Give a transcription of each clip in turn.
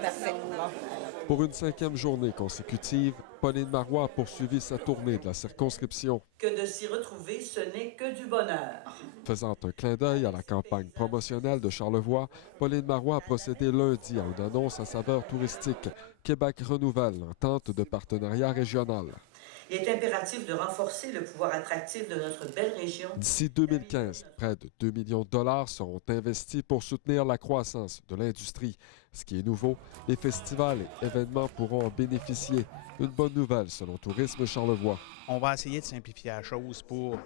Parfait. Bon. Pour une 5e journée consécutive, Pauline Marois a poursuivi sa tournée de la circonscription. Que de s'y retrouver, ce n'est que du bonheur. Faisant un clin d'œil à la campagne promotionnelle de Charlevoix, Pauline Marois a procédé lundi à une annonce à saveur touristique. Québec renouvelle l'entente de partenariat régional. Il est impératif de renforcer le pouvoir attractif de notre belle région. D'ici 2015, près de 2 millions de dollars seront investis pour soutenir la croissance de l'industrie. Ce qui est nouveau, les festivals et événements pourront en bénéficier. Une bonne nouvelle selon Tourisme Charlevoix. On va essayer de simplifier la chose pour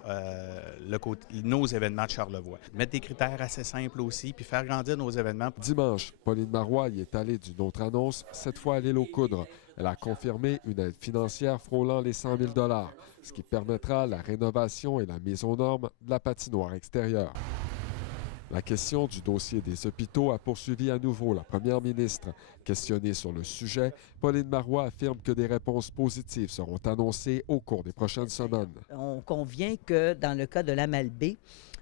nos événements de Charlevoix. Mettre des critères assez simples aussi, puis faire grandir nos événements. Dimanche, Pauline Marois y est allée d'une autre annonce, cette fois à l'île aux Coudres. Elle a confirmé une aide financière frôlant les 100 000 $, ce qui permettra la rénovation et la mise aux normes de la patinoire extérieure. La question du dossier des hôpitaux a poursuivi à nouveau la première ministre. Questionnée sur le sujet, Pauline Marois affirme que des réponses positives seront annoncées au cours des prochaines semaines. On convient que dans le cas de l'Amalbaie,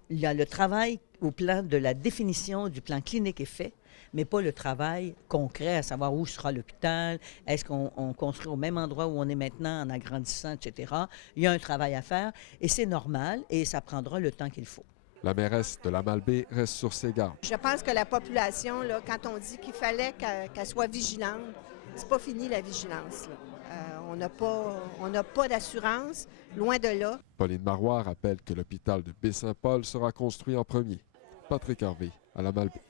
il y a le travail au plan de la définition du plan clinique est fait, mais pas le travail concret, à savoir où sera l'hôpital, est-ce qu'on construit au même endroit où on est maintenant en agrandissant, etc. Il y a un travail à faire et c'est normal et ça prendra le temps qu'il faut. La mairesse de l'Amalbaie reste sur ses gardes. Je pense que la population, là, quand on dit qu'il fallait qu'elle soit vigilante, c'est pas fini la vigilance. On n'a pas d'assurance, loin de là. Pauline Marois rappelle que l'hôpital de Baie-Saint-Paul sera construit en premier. Patrick Harvey, à l'Amalbaie.